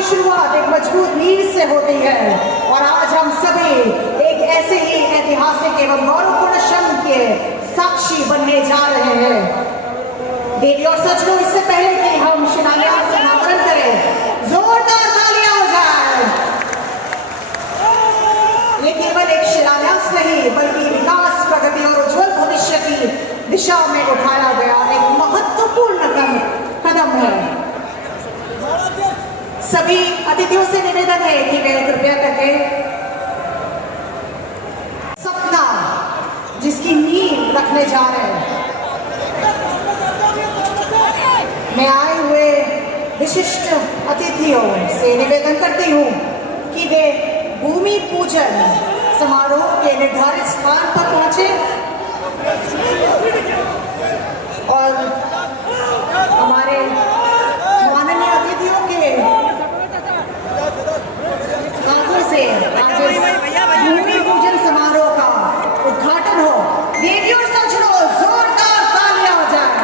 की शुरुआत एक मजबूत नींव से होती है और आज हम सभी एक ऐसे ही ऐतिहासिक एवं गौरवपूर्ण क्षण के साक्षी बनने जा रहे हैं। देवी और सज्जनों, इससे पहले कि हम शिलान्यास अनावरण करें, जोरदार तालियां हो जाए। ये केवल एक शिलान्यास नहीं बल्कि विकास, प्रगति और उज्जवल भविष्य की दिशा में उठाया गया एक महत्वपूर्ण कदम है। सभी अतिथियों से निवेदन है कि वे कृपया करके सपना जिसकी नींव रखने जा रहे हैं, मैं आए हुए विशिष्ट अतिथियों से निवेदन करती हूँ कि वे भूमि पूजन समारोह के निर्धारित स्थान पर पहुंचे और हमारे माननीय अतिथियों के हाथों से आज भूमि पूजन समारोह का उद्घाटन हो। देवी और सज्जनों, जोरदार तालियां हो जाए।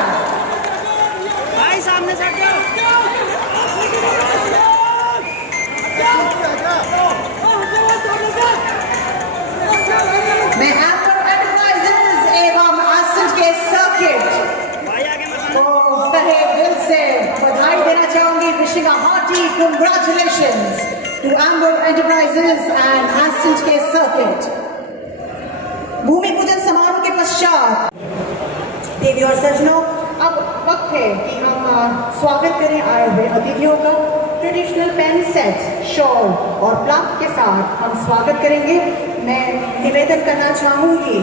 भाई सामने से मैं एम्बर एंटरप्राइजेज एवं एसेंट के सर्किट को तहे दिल से बधाई देना चाहूंगी। Wishing a hearty congratulations to Amber Enterprises and Ascent K Circuit. भूमि पूजन समारोह के पश्चात देवी और सज्जनों, अब वक्त है कि हम स्वागत करें आए हुए अतिथियों का। ट्रेडिशनल पेन सेट, शॉल और प्लाक के साथ हम स्वागत करेंगे। मैं निवेदन करना चाहूँगी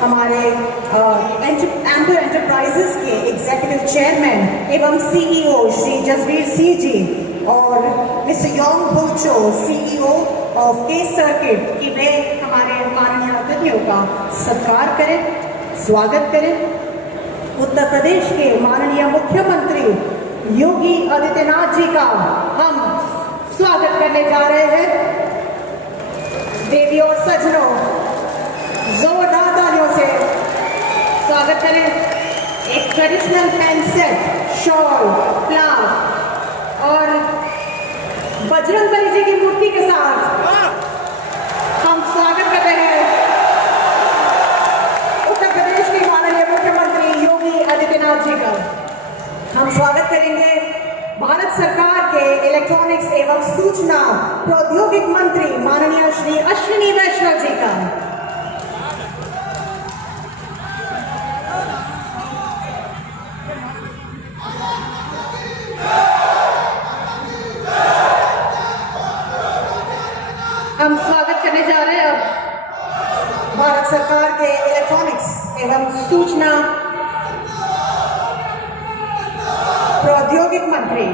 हमारे एम्बर एंटरप्राइजेस के एग्जीक्यूटिव चेयरमैन एवं सीईओ श्री जसवीर सिंह जी और मिस्टर योंग हो चो, सीईओ ऑफ के सर्किट, कि वे हमारे माननीय अतिथियों का सत्कार करें, स्वागत करें। उत्तर प्रदेश के माननीय मुख्यमंत्री योगी आदित्यनाथ जी का हम स्वागत करने जा रहे हैं। देवी और सज्जनों, जोरदार तालियों से स्वागत करें। एक traditional pen set, shawl, plaque और बजरंगबली जी की मूर्ति के साथ हम स्वागत कर रहे हैं उत्तर प्रदेश के माननीय मुख्यमंत्री योगी आदित्यनाथ जी का। हम स्वागत करेंगे भारत सरकार के इलेक्ट्रॉनिक्स एवं सूचना प्रौद्योगिक मंत्री माननीय श्री अश्विनी वैष्णव जी का। हम स्वागत करने जा रहे हैं अब भारत सरकार के इलेक्ट्रॉनिक्स एवं सूचना प्रौद्योगिक मंत्री,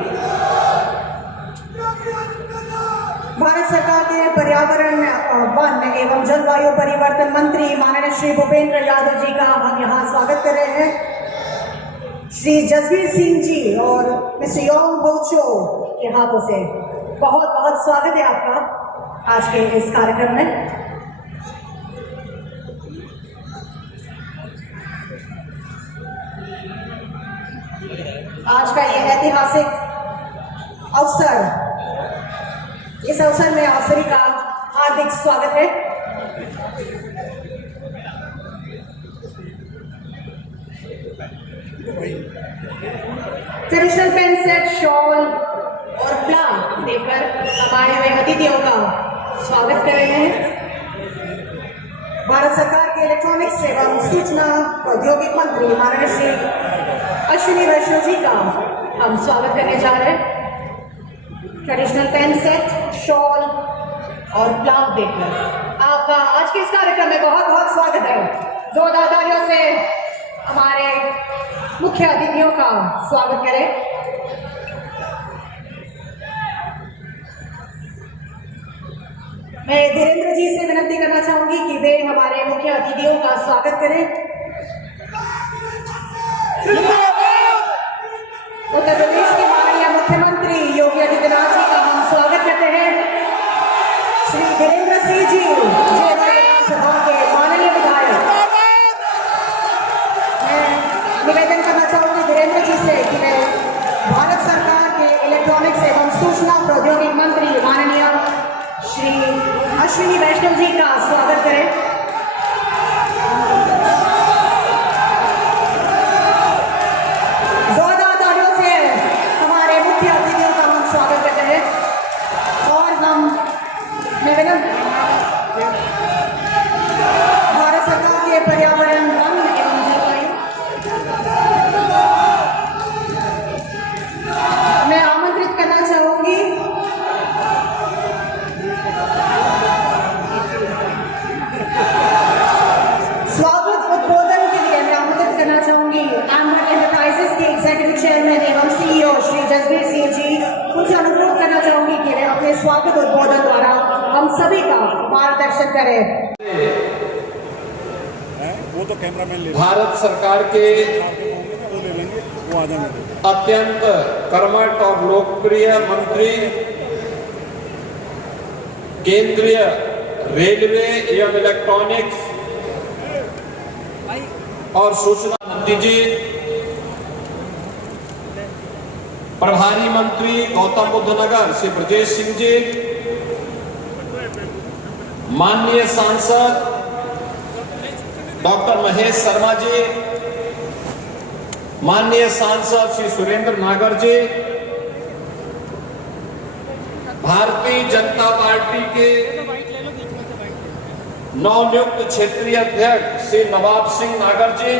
भारत सरकार के पर्यावरण, वन एवं जलवायु परिवर्तन मंत्री माननीय श्री भूपेंद्र यादव जी का हम यहाँ स्वागत कर रहे हैं। श्री जसवीर सिंह जी और मिस्टर योंग हो चो के हाथों से बहुत बहुत स्वागत है आपका आज के इस कार्यक्रम में। आज का ये ऐतिहासिक अवसर, इस अवसर में आप सभी का हार्दिक स्वागत है। ट्रेडिशनल पेन सेट, शॉल और प्लाक देकर हमारे हुए अतिथियों का स्वागत कर रहे हैं। भारत सरकार के इलेक्ट्रॉनिक्स एवं सूचना प्रौद्योगिक मंत्री माननीय श्री अश्विनी वैष्णव जी का हम स्वागत करने जा रहे हैं। ट्रेडिशनल पेन सेट, शॉल और प्लाक देकर आपका आज के इस कार्यक्रम में बहुत बहुत स्वागत है। जोरदार तालियों से हमारे मुख्य अतिथियों का स्वागत करें। मैं धीरेन्द्र जी से विनती करना चाहूंगी कि वे हमारे मुख्य अतिथियों का स्वागत करें। उत्तर प्रदेश के माननीय मुख्यमंत्री योगी आदित्यनाथ जी का हम स्वागत करते हैं। श्री धीरेन्द्र सिंह जी विधानसभा के माननीय विधायक, मैं निवेदन करना चाहूंगी धीरेन्द्र जी से कि वे भारत सरकार के इलेक्ट्रॉनिक्स एवं एवं सूचना प्रौद्योगिकी मंत्री माननीय श्री अश्विनी वैष्णव जी का स्वागत करें। जोरदार तालियों से हमारे मुख्य अतिथियों का हम स्वागत करते हैं और मैं विनम्र भारत सरकार के पर्यावरण वन एवं जलवायु मैं आमंत्रित करना चाहूंगी स्वागत उद्बोधन के लिए मैं आमंत्रित करना चाहूंगी एम्बर एंटरप्राइजेस के एग्जीक्यूटिव चेयरमैन एवं सीईओ श्री जसबीर सिंह जी। उनसे अनुरोध करना चाहूंगी कि वे अपने स्वागत उद्बोधन द्वारा हम सभी का मार्गदर्शन करें। वो तो कैमरामैन ले भारत सरकार के वो ले लेंगे, वो आ जाएंगे। अत्यंत कर्मठ और लोकप्रिय मंत्री केंद्रीय रेलवे एवं इलेक्ट्रॉनिक्स और सूचना मंत्री जी, प्रभारी मंत्री गौतम बुद्ध नगर श्री ब्रजेश सिंह जी, माननीय सांसद डॉक्टर महेश शर्मा जी, माननीय सांसद श्री सुरेंद्र नागर जी, भारतीय जनता पार्टी के नवनियुक्त क्षेत्रीय अध्यक्ष श्री नवाब सिंह नागर जी,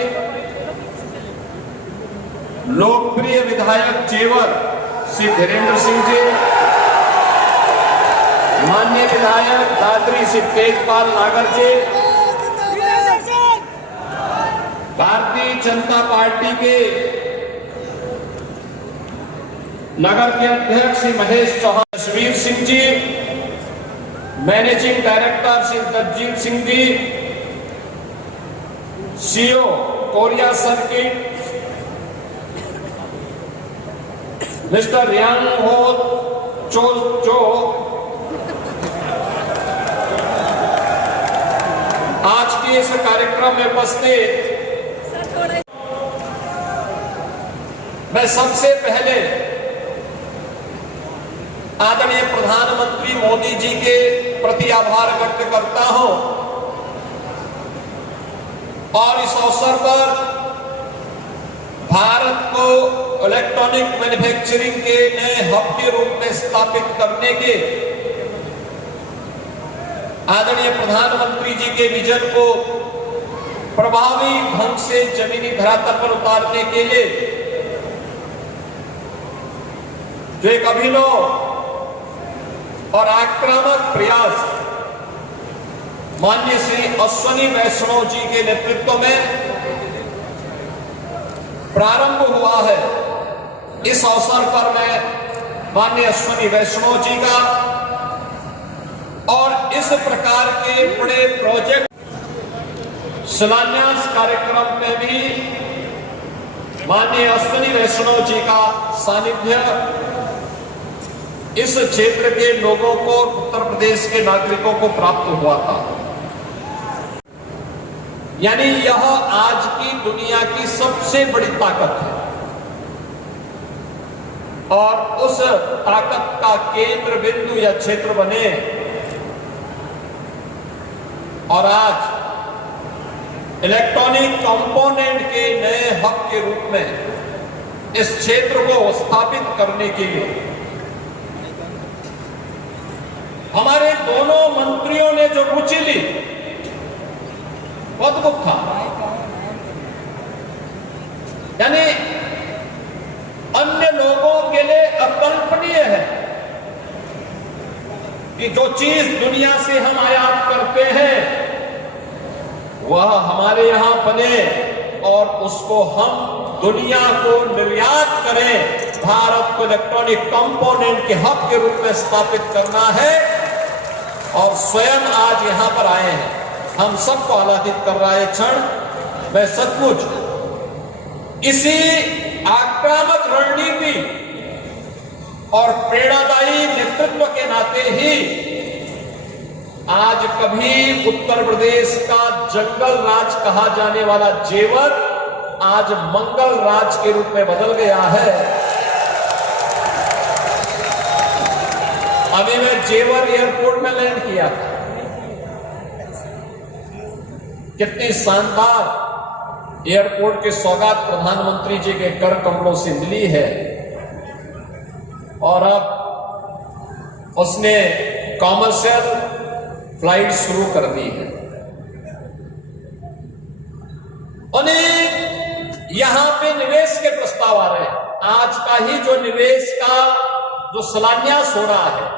लोकप्रिय विधायक जेवर श्री धीरेन्द्र सिंह जी, माननीय विधायक दादरी श्री तेजपाल नागर जी, भारतीय जनता पार्टी के नगर के अध्यक्ष Shri Mahesh Chauhan, Jasveer Singh ji, managing director Shri Daljit Singh ji, CEO Korea circuit mister Ryang Ho Cho आज के इस कार्यक्रम में उपस्थित मैं सबसे पहले आदरणीय प्रधानमंत्री मोदी जी के प्रति आभार व्यक्त करता हूं और इस अवसर पर भारत को इलेक्ट्रॉनिक मैन्युफैक्चरिंग के नए हब के रूप में स्थापित करने के आदरणीय प्रधानमंत्री जी के विजन को प्रभावी ढंग से जमीनी धरातल पर उतारने के लिए जो एक अभिनव और आक्रामक प्रयास माननीय श्री अश्विनी वैष्णव जी के नेतृत्व में प्रारंभ हुआ है। इस अवसर पर मैं माननीय अश्विनी वैष्णव जी का और इस प्रकार के बड़े प्रोजेक्ट शिलान्यास कार्यक्रम में भी माननीय अश्विनी वैष्णव जी का सानिध्य इस क्षेत्र के लोगों को, उत्तर प्रदेश के नागरिकों को प्राप्त हुआ था। यानी यह आज की दुनिया की सबसे बड़ी ताकत है और उस ताकत का केंद्र बिंदु या क्षेत्र बने और आज इलेक्ट्रॉनिक कंपोनेंट के नए हब के रूप में इस क्षेत्र को स्थापित करने के लिए हमारे दोनों मंत्रियों ने जो रुचि ली वो अद्भुत था। यानी अन्य लोगों के लिए अकल्पनीय है कि जो चीज दुनिया से हम आयात करते हैं वह हमारे यहां बने और उसको हम दुनिया को निर्यात करें। भारत को इलेक्ट्रॉनिक कंपोनेंट के हब के रूप में स्थापित करना है और स्वयं आज यहां पर आए हैं। हम सबको आह्लादित कर रहा है क्षण। मैं सचमुच इसी आक्रामक रणनीति और प्रेरणादायी नेतृत्व के नाते ही आज कभी उत्तर प्रदेश का जंगल राज कहा जाने वाला जेवर आज मंगल राज के रूप में बदल गया है। अभी मैं जेवर एयरपोर्ट में लैंड किया था। कितनी शानदार एयरपोर्ट की सौगात प्रधानमंत्री जी के कर कमलों से मिली है। और अब उसने कॉमर्शियल फ्लाइट शुरू कर दी है। अनेक यहां पे निवेश के प्रस्ताव आ रहे हैं। आज का ही जो निवेश का जो शिलान्यास हो रहा है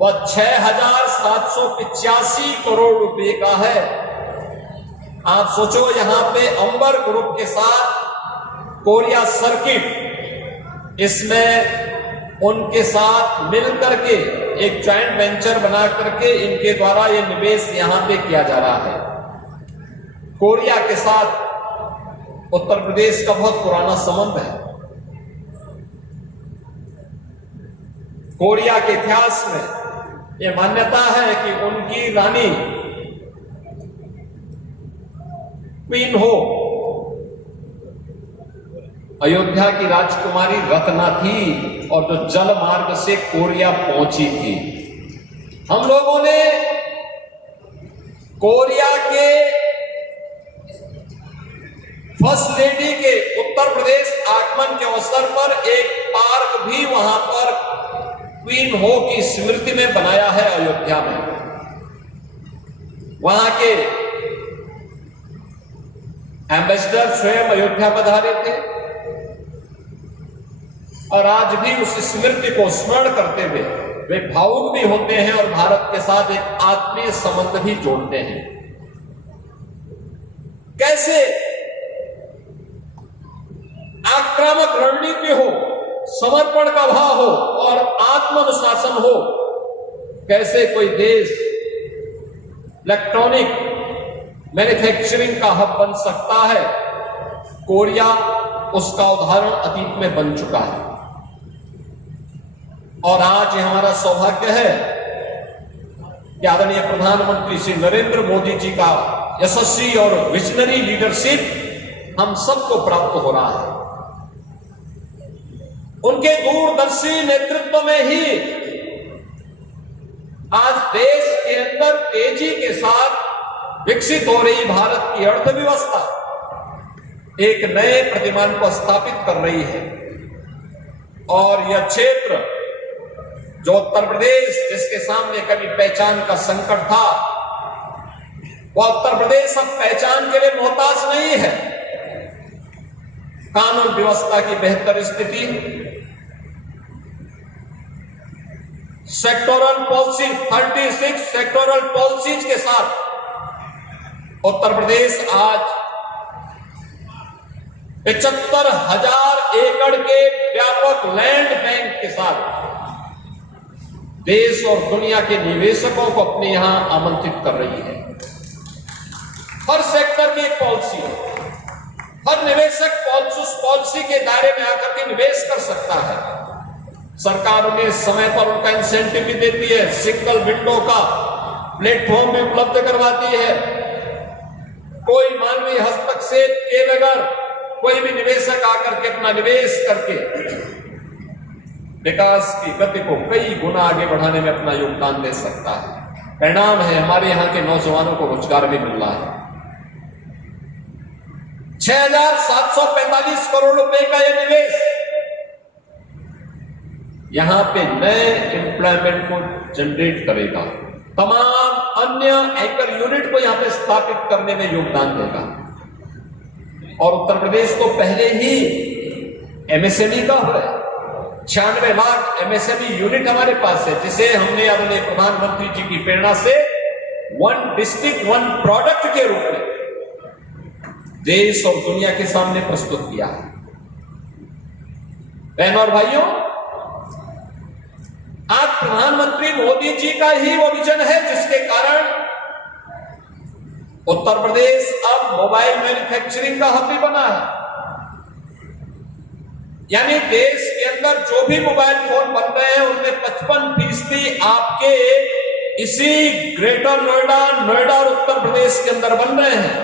वह 6,785 करोड़ रुपए का है। आप सोचो, यहां पे अंबर ग्रुप के साथ कोरिया सर्किट, इसमें उनके साथ मिलकर के एक जॉइंट वेंचर बना करके इनके द्वारा यह निवेश यहां पे किया जा रहा है। कोरिया के साथ उत्तर प्रदेश का बहुत पुराना संबंध है। कोरिया के इतिहास में यह मान्यता है कि उनकी रानी क्वीन हो, अयोध्या की राजकुमारी रत्ना थी और जो जल मार्ग से कोरिया पहुंची थी। हम लोगों ने कोरिया के फर्स्ट लेडी के उत्तर प्रदेश आगमन के अवसर पर एक पार्क भी वहां पर क्वीन हो की स्मृति में बनाया है अयोध्या में। वहां के एम्बेसडर स्वयं अयोध्या पधारे थे और आज भी उस स्मृति को स्मरण करते हुए वे भावुक भी होते हैं और भारत के साथ एक आत्मीय संबंध भी जोड़ते हैं। कैसे आक्रामक रणनीति हो, समर्पण का भाव हो और आत्मानुशासन हो, कैसे कोई देश इलेक्ट्रॉनिक मैन्युफैक्चरिंग का हब बन सकता है। कोरिया उसका उदाहरण अतीत में बन चुका है। और आज ये हमारा सौभाग्य है कि आदरणीय प्रधानमंत्री श्री नरेंद्र मोदी जी का यशस्वी और विजनरी लीडरशिप हम सबको प्राप्त हो रहा है। उनके दूरदर्शी नेतृत्व में ही आज देश के अंदर तेजी के साथ विकसित हो रही भारत की अर्थव्यवस्था एक नए प्रतिमान को स्थापित कर रही है। और यह क्षेत्र जो उत्तर प्रदेश, जिसके सामने कभी पहचान का संकट था, वह उत्तर प्रदेश अब पहचान के लिए मोहताज नहीं है। कानून व्यवस्था की बेहतर स्थिति, सेक्टोरल पॉलिसी 36 सेक्टोरल पॉलिसीज के साथ उत्तर प्रदेश आज 75,000 एकड़ के व्यापक लैंड बैंक के साथ देश और दुनिया के निवेशकों को अपने यहां आमंत्रित कर रही है। हर सेक्टर की एक पॉलिसी है, हर निवेशक उस पॉलिसी के दायरे में आकर के निवेश कर सकता है। सरकार उन्हें समय पर उनका इंसेंटिव भी देती है, सिंगल विंडो का प्लेटफॉर्म भी उपलब्ध करवाती है। कोई मानवीय हस्तक्षेप के बगैर कोई भी निवेशक आकर के अपना निवेश करके विकास की गति को कई गुना आगे बढ़ाने में अपना योगदान दे सकता है। परिणाम है हमारे यहां के नौजवानों को रोजगार भी मिल रहा है। 6,745 करोड़ रुपए का यह निवेश यहां पे नए एम्प्लॉयमेंट को जनरेट करेगा, तमाम अन्य एंकर यूनिट को यहां पे स्थापित करने में योगदान देगा। और उत्तर प्रदेश तो पहले ही एमएसएमई का हो है। 96 लाख एमएसएमई यूनिट हमारे पास है, जिसे हमने आदरणीय प्रधानमंत्री जी की प्रेरणा से 1 डिस्ट्रिक्ट 1 प्रोडक्ट के रूप में देश और दुनिया के सामने प्रस्तुत किया है। बहनों और भाइयों, आज प्रधानमंत्री मोदी जी का ही वो विजन है जिसके कारण उत्तर प्रदेश अब मोबाइल मैन्युफैक्चरिंग का हब भी बना है। यानी देश के अंदर जो भी मोबाइल फोन बन रहे हैं उनमें 55% आपके इसी ग्रेटर नोएडा और उत्तर प्रदेश के अंदर बन रहे हैं।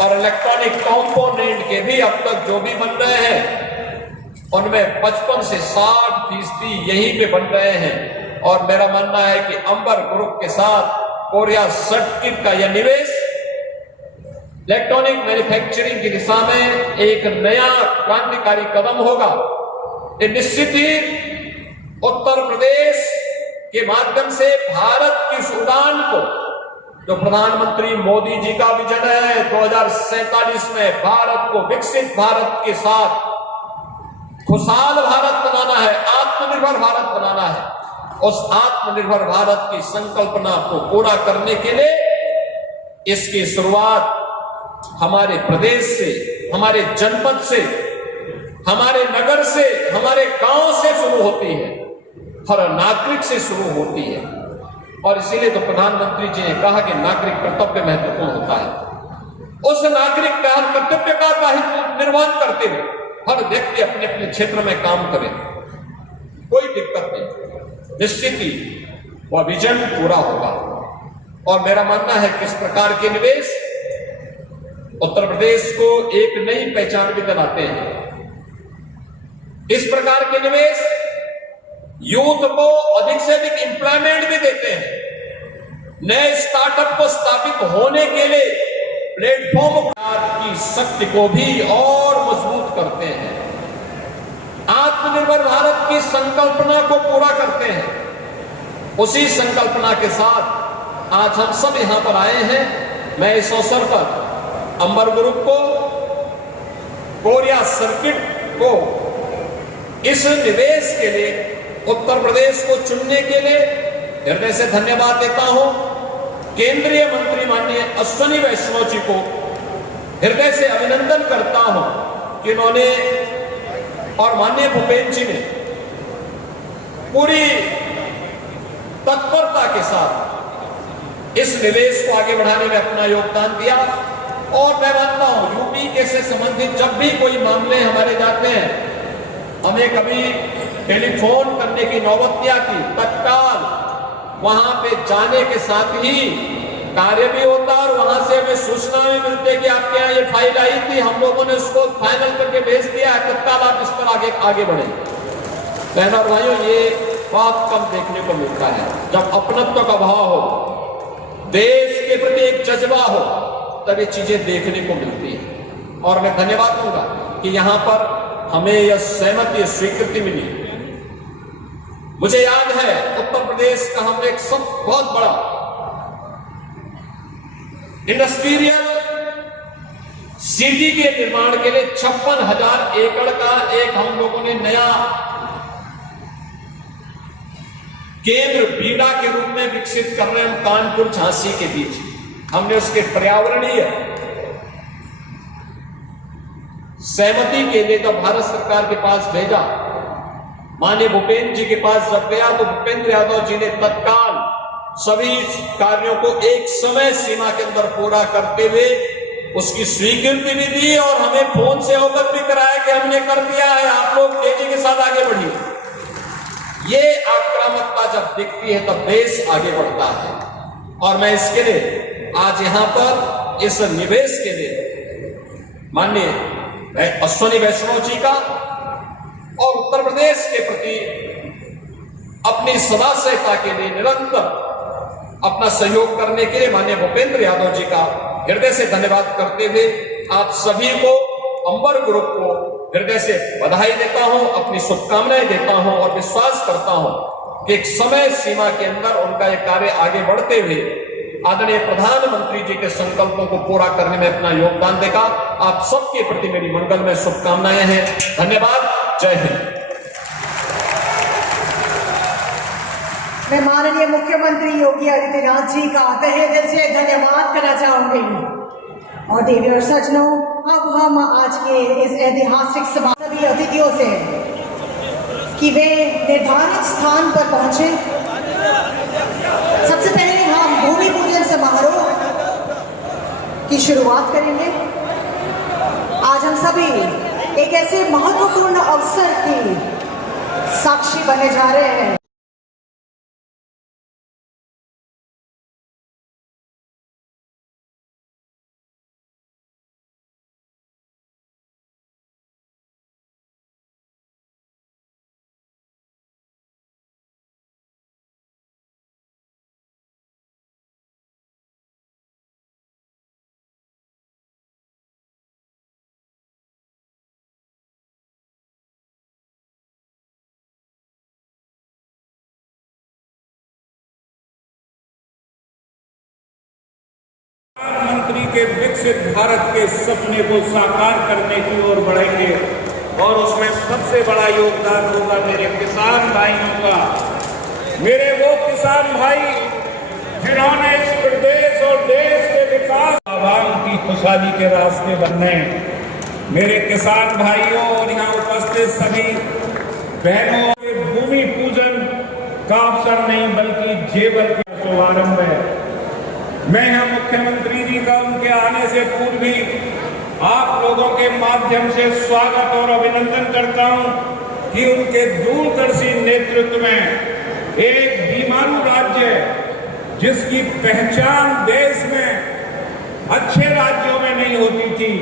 और इलेक्ट्रॉनिक कंपोनेंट के भी अब तक जो भी बन रहे हैं उनमें 55 से 60% यहीं पे बन रहे हैं। और मेरा मानना है कि अंबर ग्रुप के साथ कोरिया सर्किट का यह निवेश इलेक्ट्रॉनिक मैन्युफैक्चरिंग की दिशा में एक नया क्रांतिकारी कदम होगा। ये निश्चित ही उत्तर प्रदेश के माध्यम से भारत की इस उड़ान को, जो प्रधानमंत्री मोदी जी का विजन है 2047 में भारत को विकसित भारत के साथ खुशहाल भारत बनाना है, आत्मनिर्भर भारत बनाना है, उस आत्मनिर्भर भारत की संकल्पना को पूरा करने के लिए इसकी शुरुआत हमारे प्रदेश से, हमारे जनपद से, हमारे नगर से, हमारे गांव से शुरू होती है, हर नागरिक से शुरू होती है। और इसीलिए तो प्रधानमंत्री जी ने कहा कि नागरिक कर्तव्य महत्वपूर्ण होता है। उस नागरिक का हर कर्तव्य का निर्वहन करते हुए हर व्यक्ति अपने अपने क्षेत्र में काम करे, कोई दिक्कत नहीं, निश्चित ही वह विजन पूरा होगा। और मेरा मानना है कि इस प्रकार के निवेश उत्तर प्रदेश को एक नई पहचान भी दिलाते हैं। इस प्रकार के निवेश यूथ को अधिक से अधिक एम्प्लॉयमेंट भी देते हैं, नए स्टार्टअप को स्थापित होने के लिए प्लेटफॉर्म की शक्ति को भी और मजबूत करते हैं, आत्मनिर्भर भारत की संकल्पना को पूरा करते हैं। उसी संकल्पना के साथ आज हम सब यहां पर आए हैं। मैं इस अवसर पर अंबर ग्रुप को, कोरिया सर्किट को इस निवेश के लिए, उत्तर प्रदेश को चुनने के लिए हृदय से धन्यवाद देता हूं। केंद्रीय मंत्री माननीय अश्विनी वैष्णव जी को हृदय से अभिनंदन करता हूं कि उन्होंने और माननीय भूपेंद्र जी ने पूरी तत्परता के साथ इस निवेश को आगे बढ़ाने में अपना योगदान दिया। और मैं मानता हूं यूपी के से संबंधित जब भी कोई मामले हमारे जाते हैं, हमें कभी टेलीफोन करने की नौबत नहीं आती, तत्काल वहां पे जाने के साथ ही कार्य भी होता और वहां से हमें सूचना भी मिलती है कि आपके यहाँ ये फाइल आई थी, हम लोगों ने उसको फाइनल करके भेज दिया है, तत्काल आप इस पर आगे बढ़े। बहनों और भाइयों, ये बहुत कम देखने को मिलता है। जब अपनत्व का भाव हो, देश के प्रति एक जज्बा हो, तब ये चीजें देखने को मिलती है। और मैं धन्यवाद दूंगा कि यहां पर हमें यह सहमति, स्वीकृति मिली। मुझे याद है उत्तर प्रदेश का हमने एक सब बहुत बड़ा इंडस्ट्रियल सिटी के निर्माण के लिए 56,000 एकड़ का एक हम लोगों ने नया केंद्र बीडा के रूप में विकसित कर रहे हैं। कानपुर झांसी के बीच हमने उसके पर्यावरणीय सहमति के लिए जब भारत सरकार के पास भेजा, माननीय भूपेंद्र जी के पास जब गया तो भूपेंद्र यादव जी ने तत्काल सभी कार्यों को एक समय सीमा के अंदर पूरा करते हुए उसकी स्वीकृति भी दी और हमें फोन से अवगत भी कराया कि हमने कर दिया है, आप लोग तेजी के साथ आगे बढ़िए। ये आक्रामकता जब दिखती है तब देश आगे बढ़ता है। और मैं इसके लिए आज यहां पर इस निवेश के लिए माननीय अश्विनी वैष्णव जी का और उत्तर प्रदेश के प्रति अपनी सदास्यता के लिए निरंतर अपना सहयोग करने के लिए माननीय भूपेंद्र यादव जी का हृदय से धन्यवाद करते हुए आप सभी को, अंबर ग्रुप को हृदय से बधाई देता हूं, अपनी शुभकामनाएं देता हूं और विश्वास करता हूं कि एक समय सीमा के अंदर उनका यह कार्य आगे बढ़ते हुए आदरणीय प्रधानमंत्री जी के संकल्पों को पूरा करने में अपना योगदान देगा। आप सबके प्रति मेरी मंगलमय शुभकामनाएं हैं। धन्यवाद। जय हिंद। मैं माननीय मुख्यमंत्री योगी आदित्यनाथ जी का तहे दिल से धन्यवाद करना चाहूंगी। और देवी और सज्जनों, अब हम आज के इस ऐतिहासिक सभा सभी अतिथियों से कि वे निर्धारित स्थान पर पहुंचे। सबसे पहले हम भूमि पूजन समारोह की शुरुआत करेंगे। आज हम सभी एक ऐसे महत्वपूर्ण अवसर की साक्षी बनने जा रहे हैं प्रधानमंत्री के विकसित भारत के सपने को साकार करने की ओर बढ़ेंगे और उसमें सबसे बड़ा योगदान होगा मेरे किसान भाइयों का। मेरे वो किसान भाई जिन्होंने इस प्रदेश और देश के विकास आवाम की खुशहाली के रास्ते बनने, मेरे किसान भाइयों और यहाँ उपस्थित सभी बहनों के भूमि पूजन का अवसर नहीं बल्कि जेवर का शुभारंभ है। मैं यहाँ मुख्यमंत्री जी का उनके आने से पूर्व भी आप लोगों के माध्यम से स्वागत और अभिनंदन करता हूँ कि उनके दूरदर्शी नेतृत्व में एक बीमारू राज्य जिसकी पहचान देश में अच्छे राज्यों में नहीं होती थी,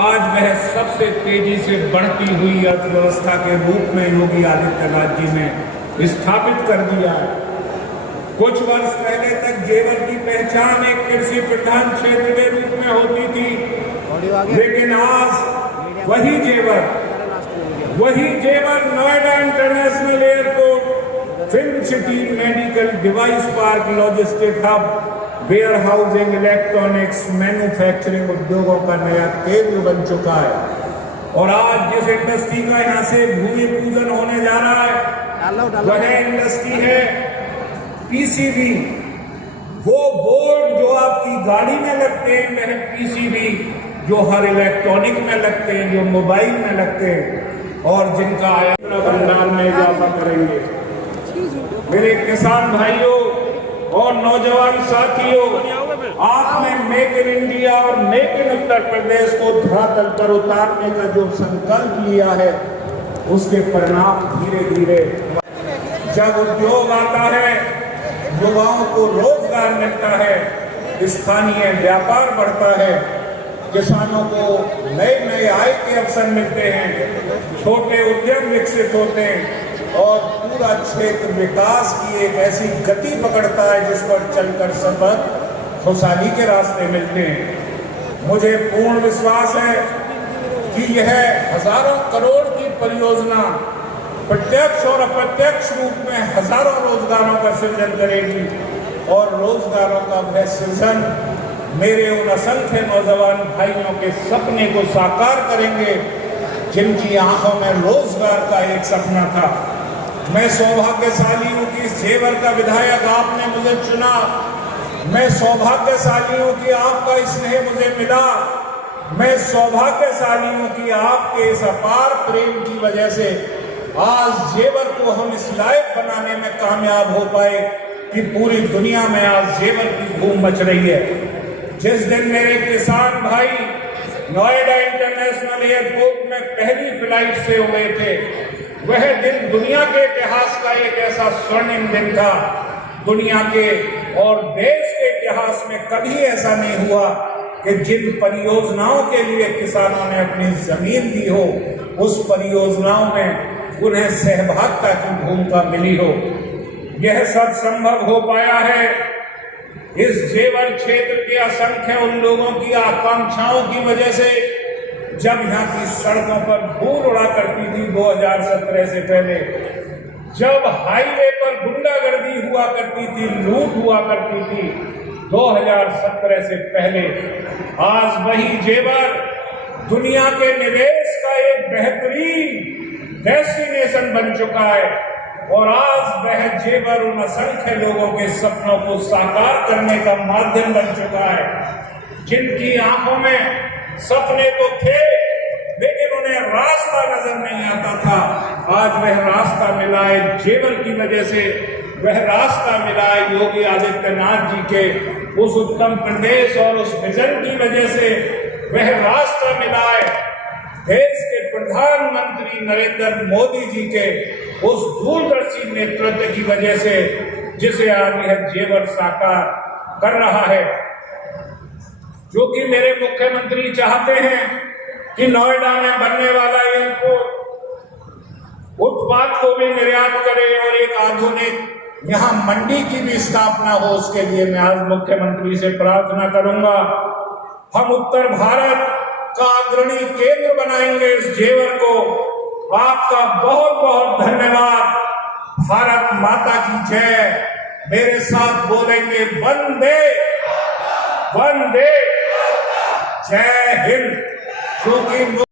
आज वह सबसे तेजी से बढ़ती हुई अर्थव्यवस्था के रूप में योगी आदित्यनाथ जी ने स्थापित कर दिया है। कुछ वर्ष पहले तक जेवर की पहचान एक कृषि प्रधान क्षेत्र के रूप में होती थी, लेकिन आज वही Jewar Noida international airport, film city, medical device park, logistic hub, warehousing, electronics, manufacturing उद्योगों का नया केंद्र बन चुका है। और आज जिस इंडस्ट्री का यहाँ से भूमि पूजन होने जा रहा है वह इंडस्ट्री है पीसीबी। वो बोर्ड जो आपकी गाड़ी में लगते हैं वह पीसीबी, जो हर इलेक्ट्रॉनिक में लगते हैं, जो मोबाइल में लगते हैं और जिनका आयात भंडार में इजाफा करेंगे। मेरे किसान भाइयों और नौजवान साथियों, आपने मेक इन इंडिया और मेक इन उत्तर प्रदेश को धरातल पर उतारने का जो संकल्प लिया है उसके परिणाम धीरे धीरे, जब उद्योग आता है, युवाओं को रोजगार मिलता है, स्थानीय व्यापार बढ़ता है, किसानों को नए नए आय के अवसर मिलते हैं, छोटे उद्यम विकसित होते हैं और पूरा क्षेत्र विकास की एक ऐसी गति पकड़ता है जिस पर चलकर सबक खुशहाली के रास्ते मिलते हैं। मुझे पूर्ण विश्वास है कि यह हजारों करोड़ की परियोजना प्रत्यक्ष और अप्रत्यक्ष रूप में हजारों रोजगारों का सृजन करेगी और रोजगारों का वह सृजन मेरे उन असंख्य नौजवान भाइयों के सपने को साकार करेंगे जिनकी आंखों में रोजगार का एक सपना था। मैं सौभाग्यशाली हूँ कि इस जेवर का विधायक आपने मुझे चुना। मैं सौभाग्यशाली हूँ कि आपका स्नेह मुझे मिला। मैं सौभाग्यशाली हूँ कि आपके इस अपार प्रेम की वजह से आज जेवर को हम इस लायक बनाने में कामयाब हो पाए कि पूरी दुनिया में आज जेवर की धूम मच रही है। जिस दिन मेरे किसान भाई नोएडा इंटरनेशनल एयरपोर्ट में पहली फ्लाइट से हुए थे, वह दिन दुनिया के इतिहास का एक ऐसा स्वर्णिम दिन था। दुनिया के और देश के इतिहास में कभी ऐसा नहीं हुआ कि जिन परियोजनाओं के लिए किसानों ने अपनी जमीन दी हो, उस परियोजनाओं में उन्हें सहभागिता की भूमिका मिली हो। यह सब संभव हो पाया है इस जेवर क्षेत्र के असंख्य उन लोगों की आकांक्षाओं की वजह से। जब यहाँ की सड़कों पर धूल उड़ा करती थी 2017 से पहले, जब हाईवे पर गुंडागर्दी हुआ करती थी, लूट हुआ करती थी 2017 से पहले, आज वही जेवर दुनिया के निवेश का एक बेहतरीन डेस्टिनेशन बन चुका है और आज वह जेवर उन असंख्य लोगों के सपनों को साकार करने का माध्यम बन चुका है जिनकी आंखों में सपने तो थे लेकिन उन्हें रास्ता नजर नहीं आता था। आज वह रास्ता मिला है जेवर की वजह से, वह रास्ता मिला है योगी आदित्यनाथ जी के उस उत्तम प्रदेश और उस विजन की वजह से, वह रास्ता मिला है देश के प्रधानमंत्री नरेंद्र मोदी जी के उस दूरदर्शी नेतृत्व की वजह से, जिसे आज यह जेवर साकार कर रहा है। जो कि मेरे मुख्यमंत्री चाहते हैं कि नोएडा में बनने वाला एयरपोर्ट उत्पाद को भी निर्यात करे और एक आधुनिक यहाँ मंडी की भी स्थापना हो। उसके लिए मैं आज मुख्यमंत्री से प्रार्थना करूंगा। हम उत्तर भारत का अग्रणी केंद्र बनाएंगे इस जेवर को। आपका बहुत बहुत धन्यवाद। भारत माता की जय। मेरे साथ बोलेंगे वंदे वंदे जय हिंद। क्योंकि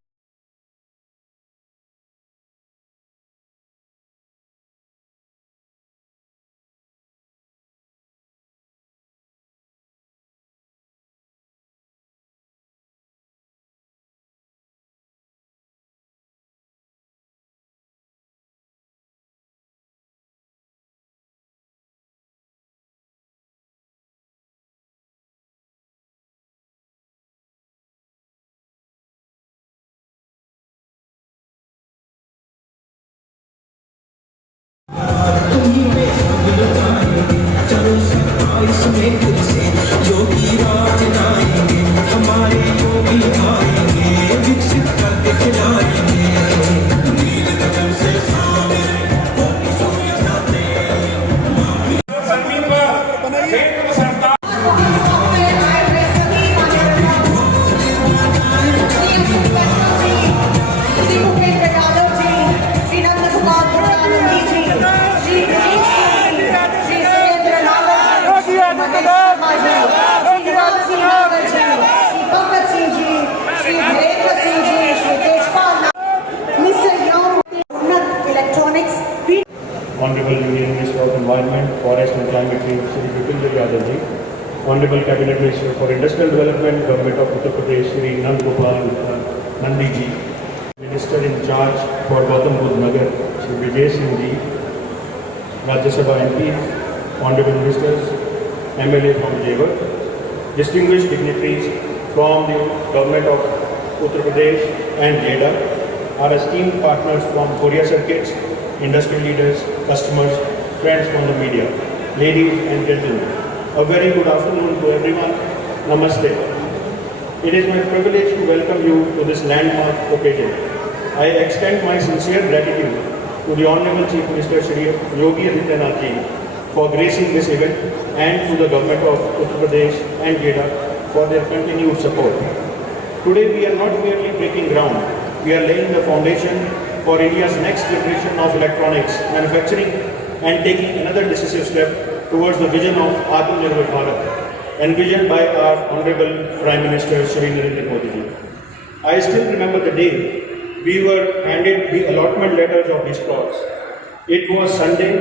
Honorable Union Minister of Environment, Forest and Climate Change, Shri Vipin Yadav ji, Honorable Cabinet Minister for Industrial Development, Government of Uttar Pradesh, Shri Nand Gopal Nandi ji, Minister in charge for Gautam Budh Nagar, Shri Vijay Singh ji, Rajya Sabha MPs, Honorable Ministers, MLA from Jewar, distinguished dignitaries from the Government of Uttar Pradesh and JEDA, our esteemed partners from Korea Circuits, industry leaders, customers, friends from the media, ladies and gentlemen, a very good afternoon to everyone. Namaste. It is my privilege to welcome you to this landmark occasion. I extend my sincere gratitude to the Honorable Chief Minister Shri Yogi Adityanath ji for gracing this event and to the Government of Uttar Pradesh and JEDA for their continued support. Today we are not merely breaking ground, we are laying the foundation for India's next generation of electronics manufacturing and taking another decisive step towards the vision of Atmanirbhar Bharat, envisioned by our Honorable Prime Minister Shri Narendra Modi ji. I still remember the day we were handed the allotment letters of these plots. It was Sunday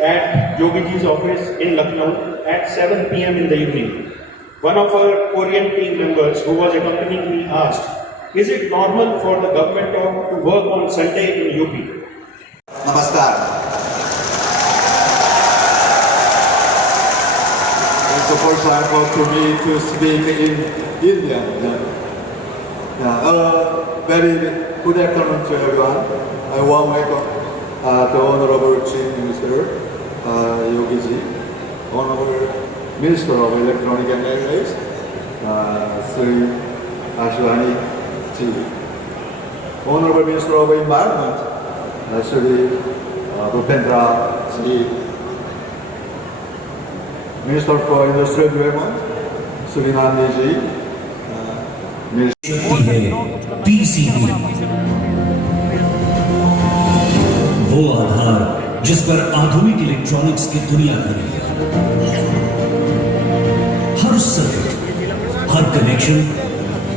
at Yogi ji's office in Lucknow at 7 p.m. in the evening. One of our Korean team members who was accompanying me asked, "Is it normal for the government to work on Sunday in UP?" Namaskar. It's the first time for me to speak in Indian. Very good afternoon to everyone. I warm welcome the Honorable Chief Minister Yogi ji, Honorable Minister of Electronic and Electronics, Sri Ashwani ji, Honorable Minister of Environment, Shri Bhupendra ji, Minister for Industrial Development, Shri Nandi ji, है PCB, वो आधार जिस पर आधुनिक electronics की दुनिया खड़ी है। हर circuit, हर connection,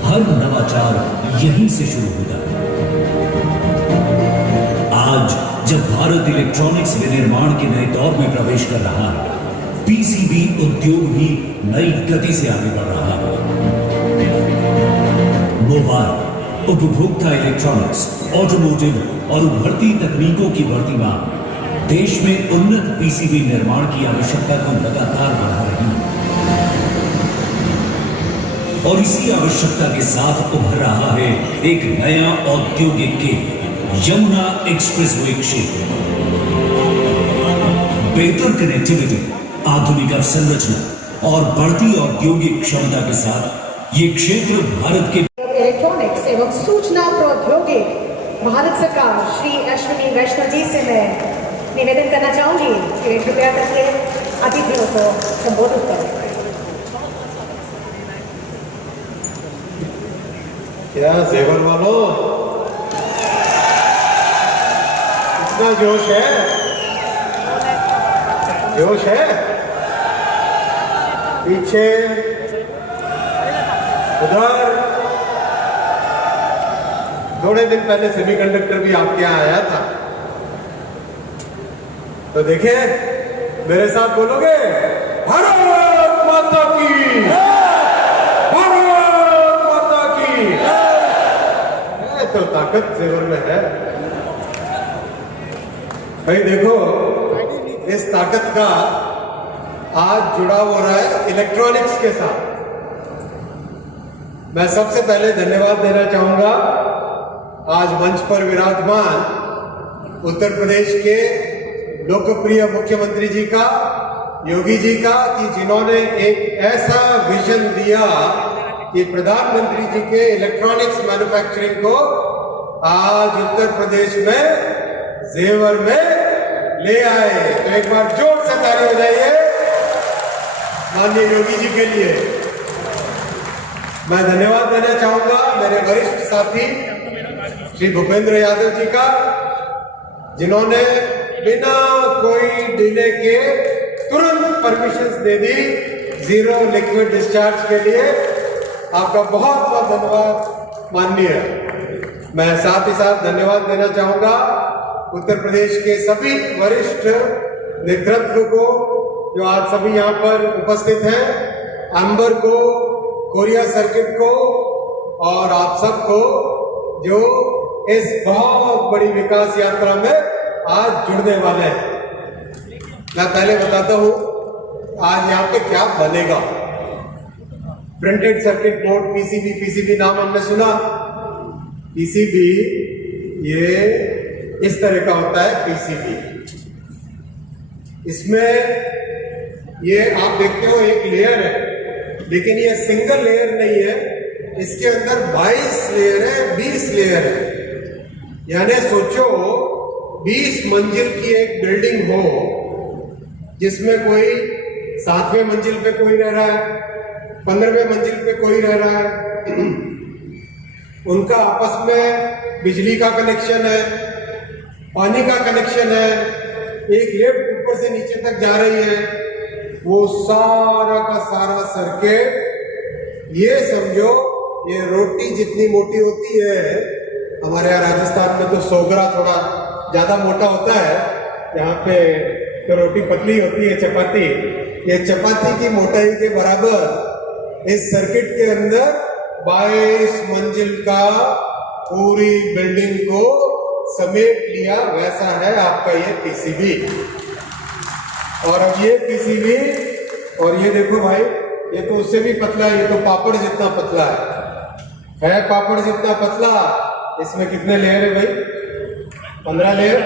हर नवाचार यहीं से शुरू होता है। आज जब भारत इलेक्ट्रॉनिक्स विनिर्माण के नए दौर में प्रवेश कर रहा है, पीसीबी उद्योग भी नई गति से आगे बढ़ रहा है। मोबाइल, उपभोक्ता इलेक्ट्रॉनिक्स, ऑटोमोटिव और उभरती तकनीकों की बढ़ती मांग देश में उन्नत पीसीबी निर्माण की आवश्यकता को लगातार बढ़ा रही है और इसी आवश्यकता के साथ उभर रहा है एक नया औद्योगिक केंद्र, यमुना एक्सप्रेसवे क्षेत्र। बेहतर कनेक्टिविटी, आधुनिक अवसंरचना और बढ़ती औद्योगिक क्षमता के साथ ये क्षेत्र भारत के इलेक्ट्रॉनिक्स एवं सूचना प्रौद्योगिक भारत सरकार श्री अश्विनी वैष्णव जी से मैं निवेदन करना चाहूंगी कि वे कृपया करके अतिथियों को संबोधित करें। क्या जेवर वालों, इतना जोश है, जोश है। पीछे उधर थोड़े दिन पहले सेमीकंडक्टर भी आपके यहाँ आया था, तो देखे मेरे साथ बोलोगे भारत माता की, भारत माता की। तो ताकत जेवर में है भाई। देखो इस ताकत का आज जुड़ाव हो रहा है इलेक्ट्रॉनिक्स के साथ। मैं सबसे पहले धन्यवाद देना चाहूंगा आज मंच पर विराजमान उत्तर प्रदेश के लोकप्रिय मुख्यमंत्री जी का, योगी जी का, कि जिन्होंने एक ऐसा विजन दिया कि प्रधानमंत्री जी के इलेक्ट्रॉनिक्स मैन्युफैक्चरिंग को आज उत्तर प्रदेश में जेवर में ले आए। तो एक बार जोर से ताली हो जाइए माननीय योगी जी के लिए। मैं धन्यवाद देना चाहूंगा मेरे वरिष्ठ साथी श्री भूपेंद्र यादव जी का, जिन्होंने बिना कोई डिले के तुरंत परमिशंस दे दी जीरो लिक्विड डिस्चार्ज के लिए। आपका बहुत बहुत धन्यवाद माननीय। मैं साथ ही साथ धन्यवाद देना चाहूंगा उत्तर प्रदेश के सभी वरिष्ठ नेतृत्व को जो आज सभी यहाँ पर उपस्थित हैं, अंबर को, कोरिया सर्किट को और आप सबको जो इस बहुत बड़ी विकास यात्रा में आज जुड़ने वाले हैं। मैं पहले बताता हूं आज यहाँ पे क्या बनेगा। Printed circuit board PCB, PCB नाम हमने सुना। पीसीबी ये इस तरह का होता है पीसीबी। इसमें ये आप देखते हो एक लेयर है, लेकिन ये सिंगल लेयर नहीं है, इसके अंदर 22 लेयर है, 20 लेयर है। यानी सोचो 20 मंजिल की एक बिल्डिंग हो जिसमें कोई 7वें मंजिल पे कोई रह रहा है, 15वें मंजिल पे कोई रह रहा है। उनका आपस में बिजली का कनेक्शन है, पानी का कनेक्शन है, एक लिफ्ट ऊपर से नीचे तक जा रही है। वो सारा का सारा सर्किट, ये समझो ये रोटी जितनी मोटी होती है, हमारे यहाँ राजस्थान में तो सोगरा थोड़ा ज्यादा मोटा होता है, यहाँ पे तो रोटी पतली होती है चपाती। ये चपाती की मोटाई के बराबर इस सर्किट के अंदर 22 मंजिल का पूरी बिल्डिंग को समेट लिया, वैसा है आपका ये पीसीबी। और अब ये पीसीबी, और ये देखो भाई, ये तो उससे भी पतला है, ये तो पापड़ जितना पतला है पापड़ जितना पतला। इसमें कितने लेयर है भाई? 15 लेयर,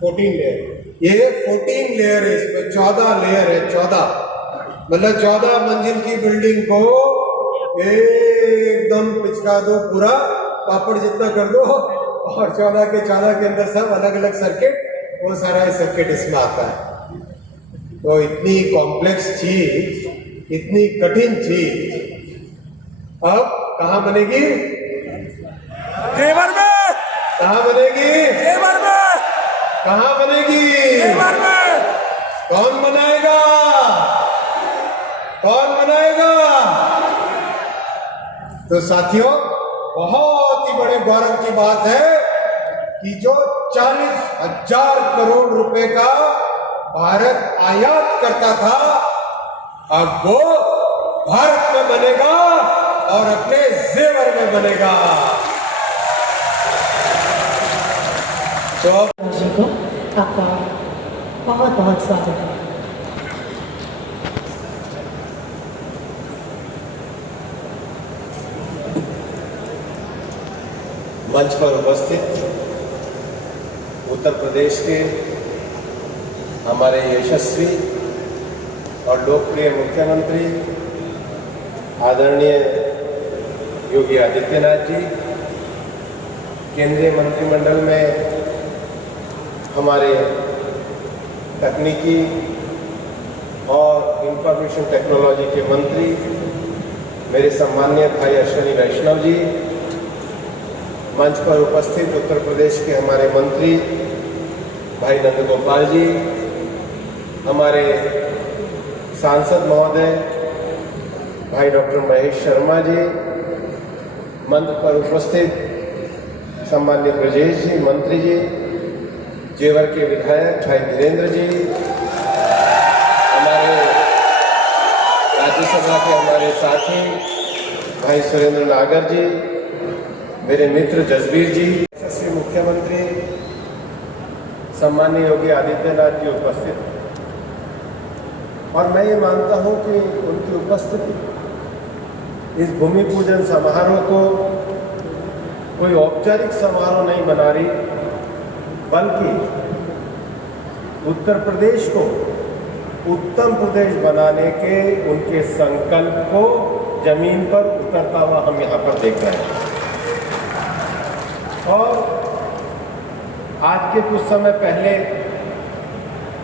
14 लेयर। ये 14 लेयर है, इसमें 14 लेयर है, 14 मतलब 14 मंजिल की बिल्डिंग को एकदम पिचका दो, पूरा पापड़ जितना कर दो, और 14 के अंदर सब अलग अलग सर्किट, वो सारा सर्किट इसमें आता है। तो इतनी कॉम्प्लेक्स चीज, इतनी कठिन चीज अब कहाँ बनेगी? जेवर में। कहाँ बनेगी? जेवर में। कहाँ बनेगी? जेवर में। कौन बनाएगा? कौन बनाएगा? तो साथियों, बहुत ही बड़े गौरव की बात है कि जो 40,000 करोड़ रुपए का भारत आयात करता था, अब वो भारत में बनेगा और अपने जेवर में बनेगा। तो जी को आपका बहुत बहुत स्वागत है। मंच पर उपस्थित उत्तर प्रदेश के हमारे यशस्वी और लोकप्रिय मुख्यमंत्री आदरणीय योगी आदित्यनाथ जी, केंद्रीय मंत्रिमंडल में हमारे तकनीकी और इंफॉर्मेशन टेक्नोलॉजी के मंत्री मेरे सम्माननीय भाई अश्विनी वैष्णव जी, मंच पर उपस्थित उत्तर प्रदेश के हमारे मंत्री भाई नंदगोपाल जी, हमारे सांसद महोदय भाई डॉक्टर महेश शर्मा जी, मंच पर उपस्थित सम्मान्य ब्रजेश जी, मंत्री जी, जेवर के विधायक भाई वीरेंद्र जी, हमारे राज्यसभा के हमारे साथी भाई सुरेंद्र नागर जी, मेरे मित्र जसबीर जी, यशस्वी मुख्यमंत्री सम्माननीय योगी आदित्यनाथ जी उपस्थित हैं। और मैं ये मानता हूँ कि उनकी उपस्थिति इस भूमि पूजन समारोह को कोई औपचारिक समारोह नहीं बना रही, बल्कि उत्तर प्रदेश को उत्तम प्रदेश बनाने के उनके संकल्प को जमीन पर उतरता हुआ हम यहाँ पर देख रहे हैं। और आज के कुछ समय पहले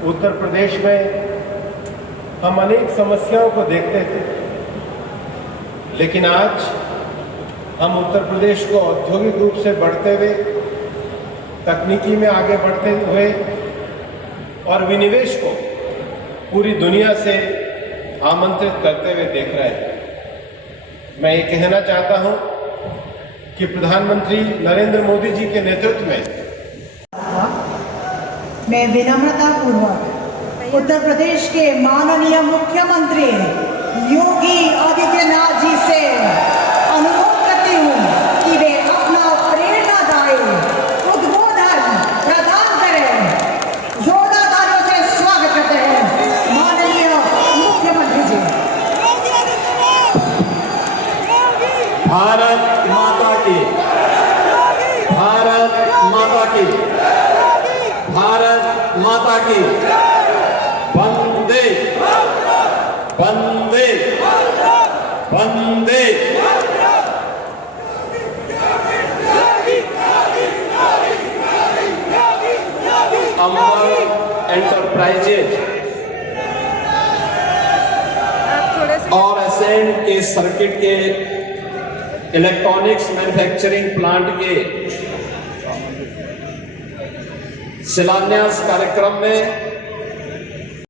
उत्तर प्रदेश में हम अनेक समस्याओं को देखते थे, लेकिन आज हम उत्तर प्रदेश को औद्योगिक रूप से बढ़ते हुए, तकनीकी में आगे बढ़ते हुए और विनिवेश को पूरी दुनिया से आमंत्रित करते हुए देख रहे हैं। मैं ये कहना चाहता हूं कि प्रधानमंत्री नरेंद्र मोदी जी के नेतृत्व में मैं विनम्रता पूर्वक उत्तर प्रदेश के माननीय मुख्यमंत्री योगी आदित्यनाथ जी से अनुरोध करती हूँ कि वे अपना प्रेरणादायी उद्बोधन प्रदान करें। जोरदार तालियों से स्वागत करते हैं माननीय मुख्यमंत्री जी। भारत माता की, भारत माता की, भारत माता की, वंदे वंदे वंदे। अंबर एंटरप्राइजेज और एसेंट के सर्किट के इलेक्ट्रॉनिक्स मैन्युफैक्चरिंग प्लांट के शिलान्यास कार्यक्रम में